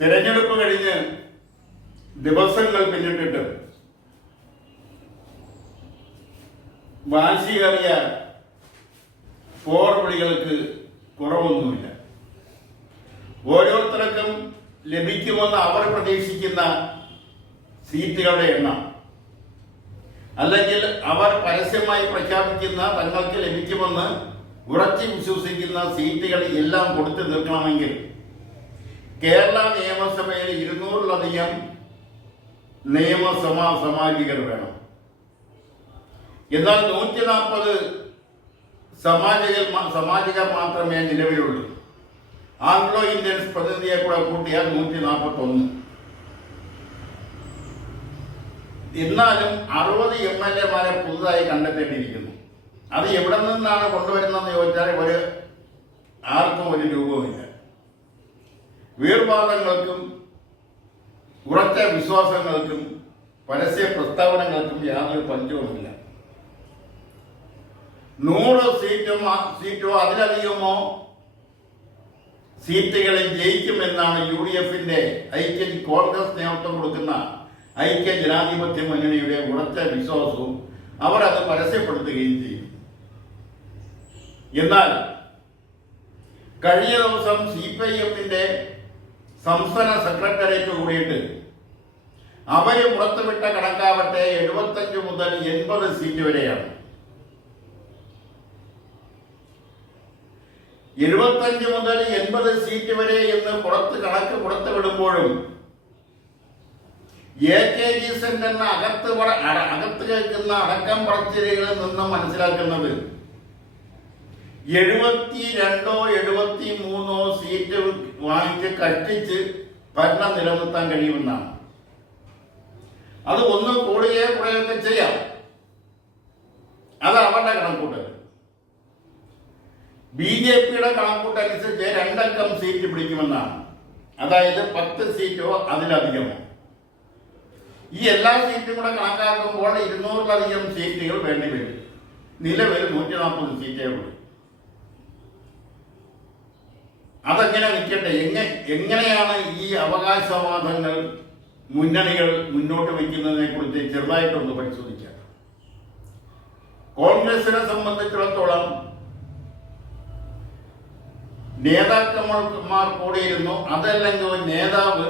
തിരഞ്ഞെടുപ്പ് കഴിഞ്ഞ് ദിവസങ്ങൾ പിന്നിട്ടിട്ട് വാശിയേറിയ പോർവിളികൾക്ക് കുറവൊന്നുമില്ല. ഓരോരുത്തർക്കും ലഭിക്കുമെന്ന് അവർ പ്രതീക്ഷിക്കുന്ന സീറ്റുകളുടെ എണ്ണം, അല്ലെങ്കിൽ അവർ പരസ്യമായി പ്രഖ്യാപിക്കുന്ന തങ്ങൾക്ക് ലഭിക്കുമെന്ന് ഉറച്ചു വിശ്വസിക്കുന്ന സീറ്റുകൾ എല്ലാം കൊടുത്തു നിൽക്കണമെങ്കിൽ കേരള നിയമസഭയിൽ 200-ലധികം സാമാജികർ വേണം. എന്നാൽ 140 സാമാജികർ മാത്രമേ നിലവിലുള്ളൂ. ആംഗ്ലോ ഇന്ത്യൻസ് പ്രതിനിധിയെ കൂടെ കൂട്ടിയാൽ 141. എന്നാലും 60 MLA-മാരെ പുതുതായി കണ്ടെത്തേണ്ടിയിരിക്കുന്നു. അത് എവിടെ നിന്നാണ് കൊണ്ടുവരുന്നതെന്ന് ചോദിച്ചാൽ ആർക്കും ഒരു രൂപവുമില്ല. വീർവാദങ്ങൾക്കും ഉറച്ച വിശ്വാസങ്ങൾക്കും പരസ്യ പ്രസ്താവനകൾക്കും യാതൊരു പഞ്ചവുമില്ല. 100 സീറ്റോ അതിലധികമോ സീറ്റുകളിൽ ജയിക്കുമെന്നാണ് UDF-ന്റെ കോൺഗ്രസ് നേതൃത്വം കൊടുക്കുന്ന ഐക്യ ജനാധിപത്യ മുന്നണിയുടെ ഉറച്ച വിശ്വാസവും അവർ അത് പരസ്യപ്പെടുത്തുകയും ചെയ്യും. എന്നാൽ കഴിഞ്ഞ ദിവസം CPIM-ന്റെ സംസ്ഥാന സെക്രട്ടേറിയറ്റ് കൂടിയിട്ട് അവര് പുറത്തുവിട്ട കണക്കാവട്ടെ 75 മുതൽ 80 സീറ്റ് വരെയാണ്. 75 മുതൽ 80 സീറ്റ് വരെ എന്ന് കണക്ക് പുറത്തുവിടുമ്പോഴും AKG സെന്ററിന് അകത്ത് കേൾക്കുന്ന അടക്കം പറച്ചിലുകളിൽ നിന്നും മനസ്സിലാക്കുന്നത് 72 73 സീറ്റ് വാങ്ങിച്ച് കഷ്ടിച്ച് ഭരണം നിലനിർത്താൻ കഴിയുമെന്നാണ്. അത് ഒന്ന് കൂടുകയോ കുറയൊക്കെ ചെയ്യാം. അത് അവരുടെ കണക്കൂട്ടൽ. BJP-യുടെ കണക്കൂട്ടനുസരിച്ച് 2 അക്കം സീറ്റ് പിടിക്കുമെന്നാണ്. അതായത് 10 സീറ്റോ അതിലധികമോ. ഈ എല്ലാ സീറ്റും കൂടെ കണക്കാക്കുമ്പോൾ 200-ലധികം സീറ്റുകൾ വേണ്ടി വരും. നിലവിൽ 140 സീറ്റേ ഉള്ളൂ. അതെങ്ങനെ നിൽക്കട്ടെ? എങ്ങനെയാണ് ഈ അവകാശവാദങ്ങൾ മുന്നണികൾ മുന്നോട്ട് വയ്ക്കുന്നതിനെ കുറിച്ച് ചെറുതായിട്ടൊന്ന് പരിശോധിക്കാം. കോൺഗ്രസിനെ സംബന്ധിച്ചിടത്തോളം നേതാക്കന്മാർ കൂടിയിരുന്നു. അതല്ലെങ്കിൽ നേതാവ്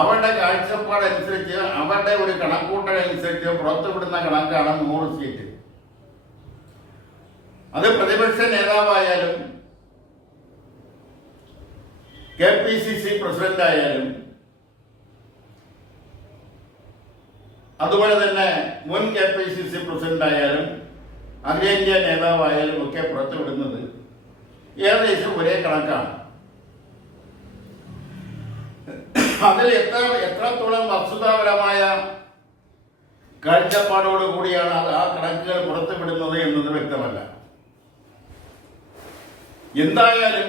അവരുടെ കാഴ്ചപ്പാടനുസരിച്ച് അവരുടെ ഒരു കണക്കൂട്ടലനുസരിച്ച് പുറത്തുവിടുന്ന കണക്കാണ് 100 സീറ്റ്. അത് പ്രതിപക്ഷ നേതാവായാലും KPCC പ്രസിഡന്റ് ആയാലും അതുപോലെ തന്നെ മുൻ KPCC പ്രസിഡന്റ് ആയാലും അഖിലേന്ത്യാ നേതാവായാലും ഒക്കെ പുറത്തുവിടുന്നത് ഏകദേശം ഒരേ കണക്കാണ്. അതിൽ എത്രത്തോളം വസ്തുതാപരമായ കാഴ്ചപ്പാടോട് കൂടിയാണ് ആ കണക്കുകൾ പുറത്തുവിടുന്നത് എന്നത് വ്യക്തമല്ല. എന്തായാലും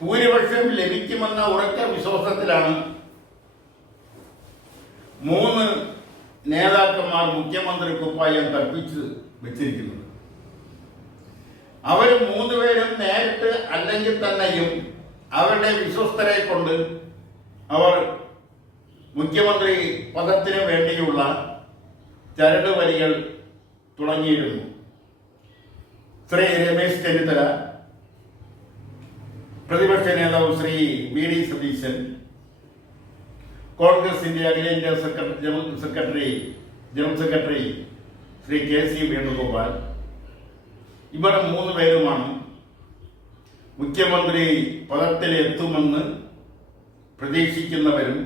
ഭൂരിപക്ഷം ലഭിക്കുമെന്ന ഉറച്ച വിശ്വാസത്തിലാണ് 3 നേതാക്കന്മാർ മുഖ്യമന്ത്രി കുപ്പായം തപ്പിച്ച് വെച്ചിരിക്കുന്നത്. അവർ 3 പേരും നേരിട്ട് അല്ലെങ്കിൽ തന്നെയും അവരുടെ വിശ്വസ്തരെ കൊണ്ട് അവർ മുഖ്യമന്ത്രി പദത്തിന് വേണ്ടിയുള്ള ചരട് വരികൾ തുടങ്ങിയിരുന്നു. ശ്രീ രമേശ് ചെന്നിത്തല, പ്രതിപക്ഷ നേതാവ് ശ്രീ VD സതീശൻ, കോൺഗ്രസിന്റെ അഖിലേന്ത്യാ general secretary Shri KC Venugopal, ഇവർ 3 പേരുമാണ് മുഖ്യമന്ത്രി പദത്തിലെത്തുമെന്ന് പ്രതീക്ഷിക്കുന്നവരും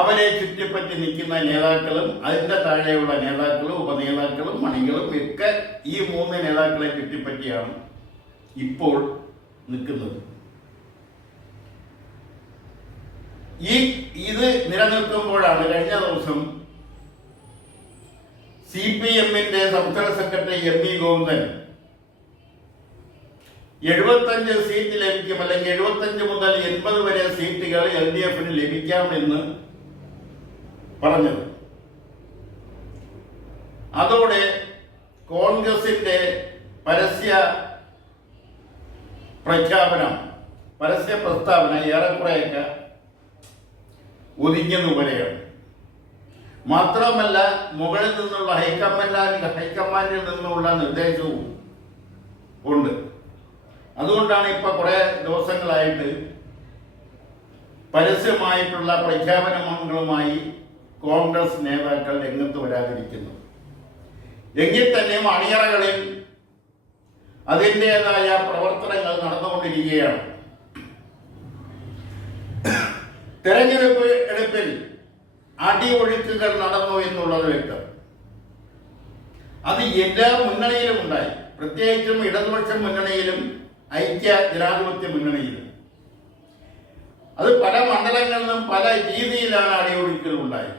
അവരെ ചുറ്റിപ്പറ്റി നിൽക്കുന്ന നേതാക്കളും അതിൻ്റെ താഴെയുള്ള നേതാക്കളും ഉപനേതാക്കളും മണികളും ഒക്കെ ഈ 3 നേതാക്കളെ ചുറ്റിപ്പറ്റിയാണ് ഇപ്പോൾ നിൽക്കുന്നത്. ഇത് നിലനിൽക്കുമ്പോഴാണ് കഴിഞ്ഞ ദിവസം CPM-ന്റെ സംസ്ഥാന സെക്രട്ടറി MV ഗോവിന്ദൻ 75 സീറ്റ് ലഭിക്കും, അല്ലെങ്കിൽ 75 മുതൽ 80 വരെ സീറ്റുകൾ LDF-ന് ലഭിക്കാമെന്ന് പറഞ്ഞത്. അതോടെ കോൺഗ്രസിന്റെ പരസ്യ പ്രഖ്യാപനം പരസ്യ പ്രസ്താവന ഏറെക്കുറെയൊക്കെ ഒതുങ്ങിയതുപോലെയാണ്. മാത്രമല്ല, മുകളിൽ നിന്നുള്ള ഹൈക്കമാൻഡിൽ നിന്നുള്ള നിർദ്ദേശവും ഉണ്ട്. അതുകൊണ്ടാണ് ഇപ്പൊ കുറെ ദിവസങ്ങളായിട്ട് പരസ്യമായിട്ടുള്ള പ്രഖ്യാപനങ്ങളുമായി കോൺഗ്രസ് നേതാക്കൾ രംഗത്ത് വരാതിരിക്കുന്നു. എങ്കിൽ തന്നെയും അണിയറകളിൽ അതിൻ്റെതായ പ്രവർത്തനങ്ങൾ നടന്നുകൊണ്ടിരിക്കുകയാണ്. തെരഞ്ഞെടുപ്പിൽ അടിയൊഴുക്കുകൾ നടന്നു എന്നുള്ളത് വ്യക്തം. അത് എല്ലാ മുന്നണിയിലും ഉണ്ടായി, പ്രത്യേകിച്ചും ഇടതുപക്ഷ മുന്നണിയിലും ഐക്യ ജനാധിപത്യ മുന്നണിയിലും. അത് പല മണ്ഡലങ്ങളിലും പല രീതിയിലാണ് അടിയൊഴുക്കുകൾ ഉണ്ടായത്.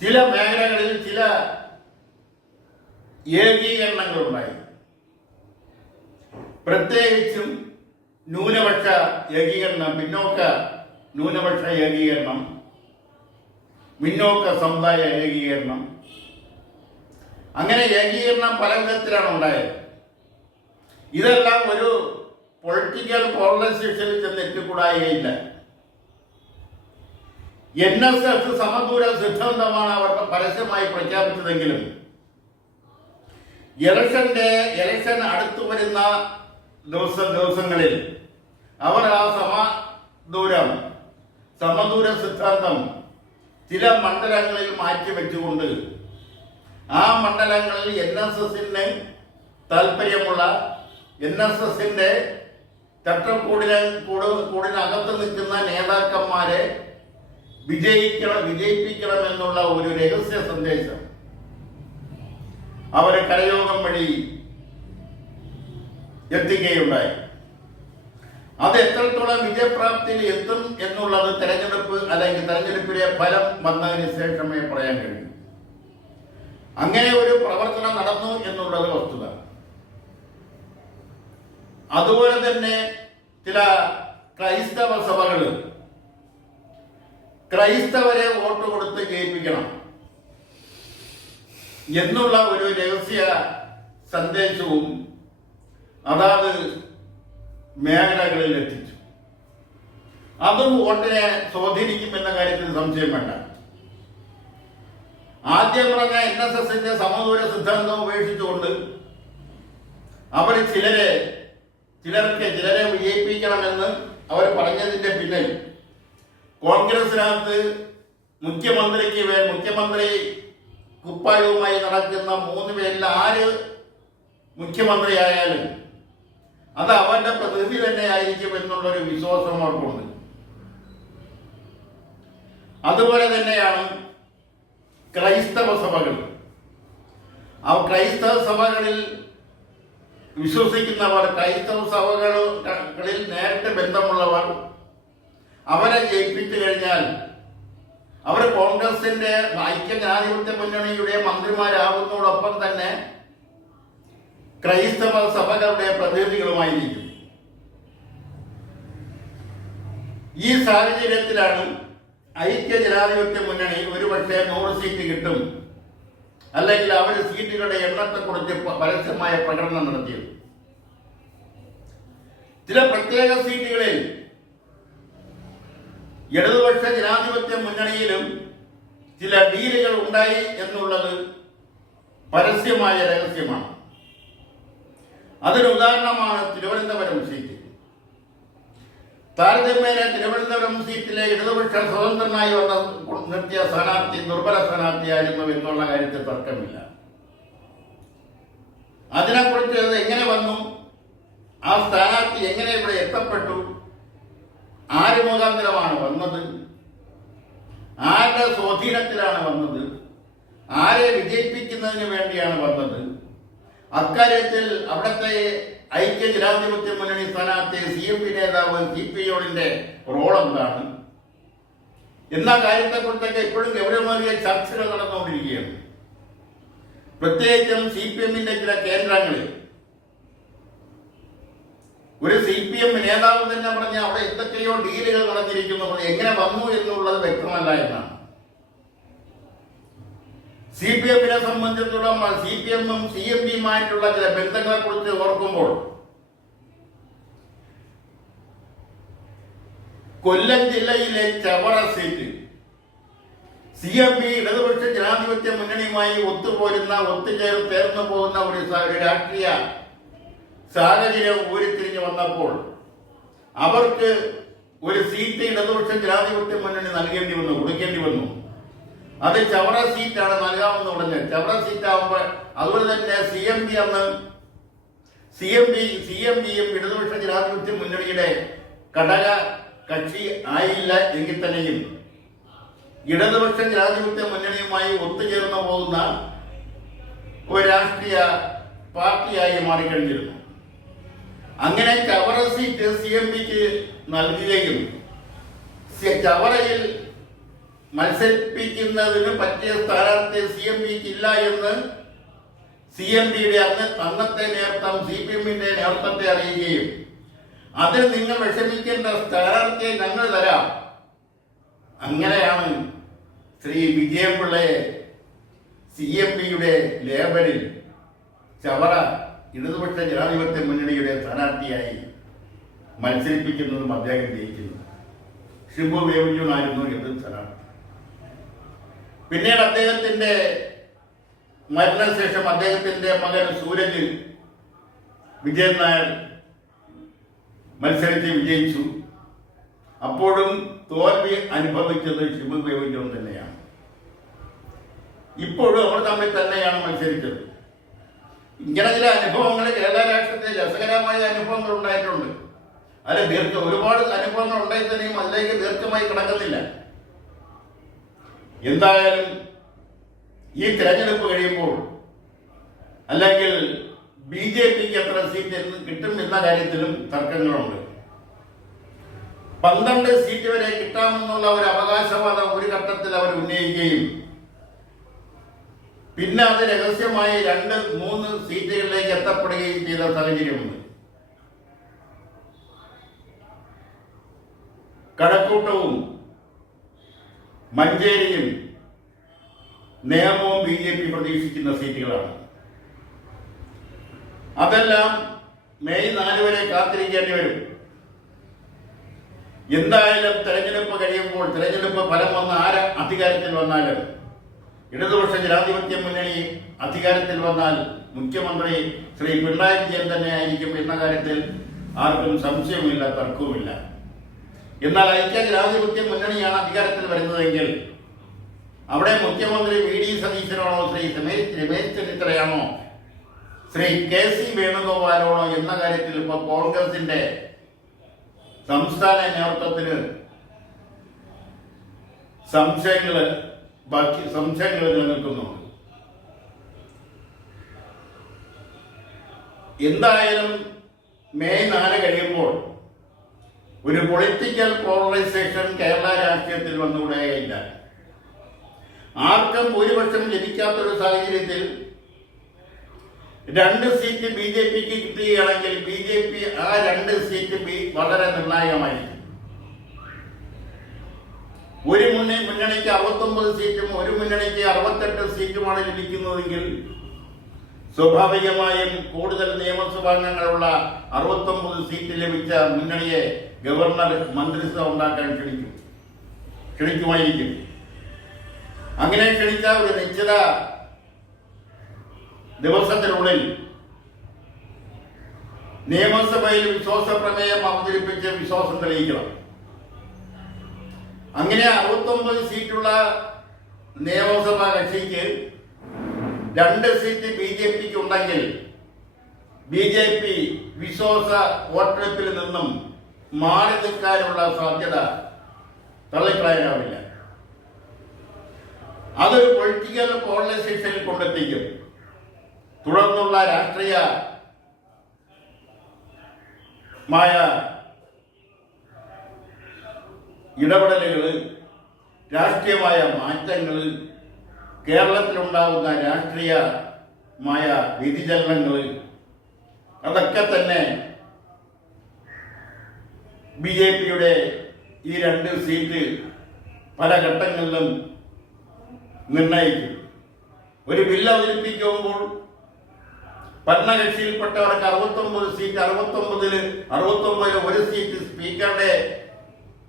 ചില മേഖലകളിൽ ചില ഏകീകരണങ്ങൾ ഉണ്ടായി, പ്രത്യേകിച്ചും ന്യൂനപക്ഷ ഏകീകരണം, ന്യൂനപക്ഷ ഏകീകരണം, മുന്നോക്ക സമുദായ ഏകീകരണം, അങ്ങനെ ഏകീകരണം പല വിധത്തിലാണ് ഉണ്ടായത്. ഇതെല്ലാം ഒരു പൊളിറ്റിക്കൽ പോളറൈസേഷനിൽ ചെന്ന് എത്തിക്കൂടായികയില്ല. NSS സമദൂര സിദ്ധാന്തമാണ് അവർ പരസ്യമായി പ്രഖ്യാപിച്ചതെങ്കിലും ഇലക്ഷൻ അടുത്തു വരുന്ന ദിവസങ്ങളിൽ അവർ ആ സമദൂര സിദ്ധാന്തം ചില മണ്ഡലങ്ങളിൽ മാറ്റിവെച്ചുകൊണ്ട് ആ മണ്ഡലങ്ങളിൽ NSSന് താല്പര്യമുള്ള NSSന്റെ ചട്ടക്കൂടിനകത്ത് നിൽക്കുന്ന നേതാക്കന്മാരെ വിജയിപ്പിക്കണമെന്നുള്ള ഒരു രഹസ്യ സന്ദേശം അവരെ കരയോഗം വഴി എത്തിക്കുകയുണ്ടായി. അത് എത്രത്തോളം വിജയപ്രാപ്തിയിൽ എത്തും എന്നുള്ളത് തെരഞ്ഞെടുപ്പിലെ ഫലം വന്നതിന് ശേഷമേ പറയാൻ കഴിയൂ. അങ്ങനെ ഒരു പ്രവർത്തനം നടന്നു എന്നുള്ളത് വസ്തുത. അതുപോലെ തന്നെ ചില ക്രൈസ്തവ സഭകൾ ക്രൈസ്തവരെ വോട്ട് കൊടുത്ത് ജയിപ്പിക്കണം എന്നുള്ള ഒരു രഹസ്യ സന്ദേശവും അതാത് മേഖലകളിൽ എത്തിച്ചു. അതും വോട്ടിനെ സ്വാധീനിക്കുമെന്ന കാര്യത്തിൽ സംശയം വേണ്ട. ആദ്യം പറഞ്ഞ NSSന്റെ സമദൂര സിദ്ധാന്തം ഉപേക്ഷിച്ചുകൊണ്ട് അവർ ചിലരെ വിജയിപ്പിക്കണമെന്ന് അവർ പറഞ്ഞതിന്റെ പിന്നിൽ കോൺഗ്രസിനകത്ത് മുഖ്യമന്ത്രി കുപ്പായവുമായി നടക്കുന്ന 3 പേരിൽ ആര് മുഖ്യമന്ത്രിയായാലും അത് അവരുടെ പ്രതിനിധി തന്നെ ആയിരിക്കും എന്നുള്ളൊരു വിശ്വാസം അവർക്കുണ്ട്. അതുപോലെ തന്നെയാണ് ക്രൈസ്തവ സഭകൾ. ആ ക്രൈസ്തവ സഭകളിൽ വിശ്വസിക്കുന്നവർ, ക്രൈസ്തവ സഭകളിൽ നേരിട്ട് ബന്ധമുള്ളവർ, അവരെ ജയിപ്പിച്ചു കഴിഞ്ഞാൽ അവർ കോൺഗ്രസിന്റെ ഐക്യ ജനാധിപത്യ മുന്നണിയുടെ മന്ത്രിമാരാകുന്നതോടൊപ്പം തന്നെ ക്രൈസ്തവ സഭകളുടെ പ്രതിനിധികളുമായിരിക്കും. ഈ സാഹചര്യത്തിലാണ് ഐക്യ ജനാധിപത്യ മുന്നണി ഒരുപക്ഷെ 100 സീറ്റ് കിട്ടും, അല്ലെങ്കിൽ അവർ സീറ്റുകളുടെ എണ്ണത്തെക്കുറിച്ച് പരസ്യമായ പ്രകടനം നടത്തിയത്. ചില പ്രത്യേക സീറ്റുകളിൽ ഇടതുപക്ഷ ജനാധിപത്യ മുന്നണിയിലും ചില ഡീലുകൾ ഉണ്ടായി എന്നുള്ളത് പരസ്യമായ രഹസ്യമാണ്. അതിന് ഉദാഹരണമാണ് തിരുവനന്തപുരം സീറ്റ്. താരതമ്യേന തിരുവനന്തപുരം സീറ്റിലെ ഇടതുപക്ഷ സ്വതന്ത്രനായി നിർത്തിയ സ്ഥാനാർത്ഥി ദുർബല സ്ഥാനാർത്ഥിയായിരുന്നു എന്നുള്ള കാര്യത്തിൽ തർക്കമില്ല. അതിനെക്കുറിച്ച് അത് എങ്ങനെ വന്നു, ആ സ്ഥാനാർത്ഥി എങ്ങനെ ഇവിടെ എത്തപ്പെട്ടു, ആര് മുഖാന്തരമാണ് വന്നത്, ആരുടെ സ്വാധീനത്തിലാണ് വന്നത്, ആരെ വിജയിപ്പിക്കുന്നതിന് വേണ്ടിയാണ് വന്നത്, അക്കാര്യത്തിൽ അവിടുത്തെ ഐക്യ ജനാധിപത്യ മുന്നണി സ്ഥാനാർത്ഥി CMP നേതാവ് CPIയുടെ റോൾ എന്താണ് എന്ന കാര്യത്തെക്കുറിച്ചൊക്കെ ഇപ്പോഴും ഗൗരവമേറിയ ചർച്ചകൾ നടന്നുകൊണ്ടിരിക്കുകയാണ്. പ്രത്യേകിച്ചും CPMന്റെ ചില കേന്ദ്രങ്ങളിൽ ഒരു CPM നേതാവ് തന്നെ പറഞ്ഞ അവിടെ എന്തൊക്കെയോ ഡീലുകൾ നടന്നിരിക്കുന്നു, എങ്ങനെ വന്നു എന്നുള്ളത് വ്യക്തമല്ല എന്നാണ്. CPMനെ സംബന്ധിച്ചിടത്തോളം CPMും CMPയുമായിട്ടുള്ള ചില ബന്ധങ്ങളെ കുറിച്ച് ഓർക്കുമ്പോൾ കൊല്ലം ജില്ലയിലെ ചവറ സീറ്റ് CMP ഇടതുപക്ഷ ജനാധിപത്യ മുന്നണിയുമായി ഒത്തുചേർന്നു പോകുന്ന ഒരു രാഷ്ട്രീയ സാഹചര്യം ഉരുത്തിരിഞ്ഞു വന്നപ്പോൾ അവർക്ക് ഒരു സീറ്റ് ഇടതുപക്ഷ ജനാധിപത്യ മുന്നണി കൊടുക്കേണ്ടി വന്നു. അത് ചവറ സീറ്റാണ് നൽകാമെന്ന് പറഞ്ഞത്. ചവറ സീറ്റാകുമ്പോൾ അതുപോലെ തന്നെ CMPയും ഇടതുപക്ഷ ജനാധിപത്യ മുന്നണിയുടെ ഘടക കക്ഷി ആയില്ല എങ്കിൽ തന്നെയും ഇടതുപക്ഷ ജനാധിപത്യ മുന്നണിയുമായി ഒത്തുചേർന്നു പോകുന്ന ഒരു രാഷ്ട്രീയ പാർട്ടിയായി മാറിക്കഴിഞ്ഞിരുന്നു. അങ്ങനെ ചവറ സീറ്റ് CMPക്ക് നൽകുകയും ചവറയിൽ മത്സരിപ്പിക്കുന്നതിന് പറ്റിയ സ്ഥാനാർത്ഥി CMPക്ക് ഇല്ല എന്ന് CMPയുടെ അന്നത്തെ നേതൃത്വം CPMന്റെ നേതൃത്വത്തെ അറിയുകയും അതിൽ നിങ്ങൾ വിഷമിക്കേണ്ട സ്ഥാനാർത്ഥിയെ ഞങ്ങൾ തരാം. അങ്ങനെയാണ് ശ്രീ വിജയപിള്ളയെ CMPയുടെ ലേബലിൽ ചവറ ഇടതുപക്ഷ ജനാധിപത്യ മുന്നണിയുടെ സ്ഥാനാർത്ഥിയായി മത്സരിപ്പിക്കുന്നതും അദ്ദേഹം ജയിക്കുന്നു. ഷിബു ബേബി ജോൺ ആയിരുന്നു എതിർ സ്ഥാനാർത്ഥി. പിന്നീട് അദ്ദേഹത്തിന്റെ മരണശേഷം അദ്ദേഹത്തിന്റെ മകൻ സൂരജ് വിജയൻ നായർ മത്സരിച്ച് വിജയിച്ചു. അപ്പോഴും തോൽവി അനുഭവിച്ചത് ഷിബു ബേബി ജോൺ തന്നെയാണ്. ഇപ്പോഴും അവർ തമ്മിൽ തന്നെയാണ് മത്സരിച്ചത്. ഇങ്ങനെ ചില അനുഭവങ്ങൾ കേരള രാഷ്ട്രീയത്തിൽ രസകരമായ അനുഭവങ്ങൾ ഉണ്ടായിട്ടുണ്ട്. അതിൽ ഒരുപാട് അനുഭവങ്ങൾ ഉണ്ടായി തന്നെയും അതിലേക്ക് ദീർഘമായി കിടക്കുന്നില്ല. എന്തായാലും ഈ തെരഞ്ഞെടുപ്പ് കഴിയുമ്പോൾ അല്ലെങ്കിൽ BJPക്ക് എത്ര സീറ്റ് കിട്ടും എന്ന കാര്യത്തിലും തർക്കങ്ങളുണ്ട്. 12 സീറ്റ് വരെ കിട്ടാമെന്നുള്ള ഒരു അവകാശവാദം ഒരു ഘട്ടത്തിൽ അവർ ഉന്നയിക്കുകയും പിന്നെ അത് രഹസ്യമായി 2-3 സീറ്റുകളിലേക്ക് എത്തപ്പെടുകയും ചെയ്ത സാഹചര്യമുണ്ട്. കഴക്കൂട്ടവും മഞ്ചേരിയും നേമവും BJP പ്രതീക്ഷിക്കുന്ന സീറ്റുകളാണ്. അതെല്ലാം മെയ് 4 വരെ കാത്തിരിക്കേണ്ടി വരും. എന്തായാലും തെരഞ്ഞെടുപ്പ് കഴിയുമ്പോൾ തെരഞ്ഞെടുപ്പ് ഫലം വന്ന് ആര് അധികാരത്തിൽ വന്നാലും ഇടതുപക്ഷ ജനാധിപത്യ മുന്നണി അധികാരത്തിൽ വന്നാൽ മുഖ്യമന്ത്രി ശ്രീ പിണറായി വിജയൻ തന്നെ ആയിരിക്കും എന്ന കാര്യത്തിൽ ആർക്കും സംശയമില്ല, തർക്കവുമില്ല. എന്നാൽ ഐക്യ ജനാധിപത്യ മുന്നണിയാണ് അധികാരത്തിൽ വരുന്നതെങ്കിൽ അവിടെ മുഖ്യമന്ത്രി VD സതീശനാണോ, ശ്രീ രമേശ് ചെന്നിത്തലയാണോ, ശ്രീ KC വേണുഗോപാലാണോ എന്ന കാര്യത്തിൽ ഇപ്പോൾ കോൺഗ്രസിന്റെ സംസ്ഥാന നേതൃത്വത്തിന് സംശയങ്ങൾ നിലനിൽക്കുന്നുണ്ട്. എന്തായാലും മെയ് 4 കഴിയുമ്പോൾ ഒരു പൊളിറ്റിക്കൽ പോളറൈസേഷൻ കേരള രാഷ്ട്രീയത്തിൽ വന്നുകൂടെയില്ല. ആർക്കും ഭൂരിപക്ഷം ലഭിക്കാത്തൊരു സാഹചര്യത്തിൽ 2 സീറ്റ് BJPക്ക് കിട്ടുകയാണെങ്കിൽ BJP ആ 2 സീറ്റ് വളരെ നിർണായകമായിരിക്കും. ഒരു മുന്നണിക്ക് 69 സീറ്റും ഒരു മുന്നണിക്ക് 68 സീറ്റുമാണ് ലഭിക്കുന്നതെങ്കിൽ സ്വാഭാവികമായും കൂടുതൽ നിയമസഭാംഗങ്ങളുള്ള 69 സീറ്റ് ലഭിച്ച മുന്നണിയെ ഗവർണർ മന്ത്രിസഭ ഉണ്ടാക്കാൻ ക്ഷണിക്കുമായിരിക്കും. അങ്ങനെ ക്ഷണിച്ച ഒരു നിശ്ചിത ദിവസത്തിനുള്ളിൽ നിയമസഭയിൽ വിശ്വാസ പ്രമേയം അവതരിപ്പിച്ച് വിശ്വാസം തെളിയിക്കണം. അങ്ങനെ 69 സീറ്റുള്ള നിയമസഭാ കക്ഷിക്ക് 2 സീറ്റ് BJPക്ക് ഉണ്ടെങ്കിൽ BJP വിശ്വാസ വോട്ടെടുപ്പിൽ നിന്നും മാറി നിൽക്കാനുള്ള സാധ്യത തള്ളിക്കളയാനാവില്ല. അതൊരു പൊളിറ്റിക്കൽ പോളറൈസേഷനിൽ കൊണ്ടെത്തിക്കും. തുടർന്നുള്ള രാഷ്ട്രീയമായ ഇടപെടലുകൾ, രാഷ്ട്രീയമായ മാറ്റങ്ങൾ, കേരളത്തിലുണ്ടാകുന്ന രാഷ്ട്രീയമായ വ്യതിചലനങ്ങൾ, അതൊക്കെ തന്നെ BJPയുടെ ഈ 2 സീറ്റ് പല ഘട്ടങ്ങളിലും നിർണയിക്കും. ഒരു ബില്ല് അവതരിപ്പിക്കുമ്പോൾ ഭരണകക്ഷിയിൽപ്പെട്ടവർക്ക് 69 സീറ്റ്, 69-ൽ 1 സീറ്റ് സ്പീക്കറുടെ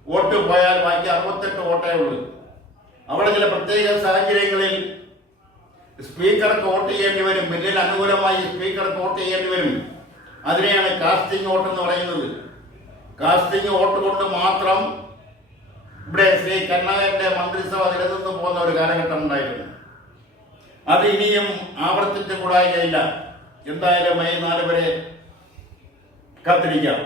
വോട്ട് പോയാൽ ബാക്കി 68 വോട്ടേ ഉള്ളൂ. അവിടെ ചില പ്രത്യേക സാഹചര്യങ്ങളിൽ സ്പീക്കർക്ക് വോട്ട് ചെയ്യേണ്ടി വരും. ബില്ലിന് അനുകൂലമായി സ്പീക്കർക്ക് വോട്ട് ചെയ്യേണ്ടി വരും. അതിനെയാണ് കാസ്റ്റിംഗ് വോട്ട് എന്ന് പറയുന്നത്. കാസ്റ്റിംഗ് വോട്ട് കൊണ്ട് മാത്രം ഇവിടെ ശ്രീ കരുണാകരന്റെ മന്ത്രിസഭ നിലനിന്ന് പോകുന്ന ഒരു കാലഘട്ടം ഉണ്ടായിരുന്നു. അത് ഇനിയും ആവർത്തിച്ചു കൂടായികയില്ല. എന്തായാലും മെയ് 4 വരെ കാത്തിരിക്കാം.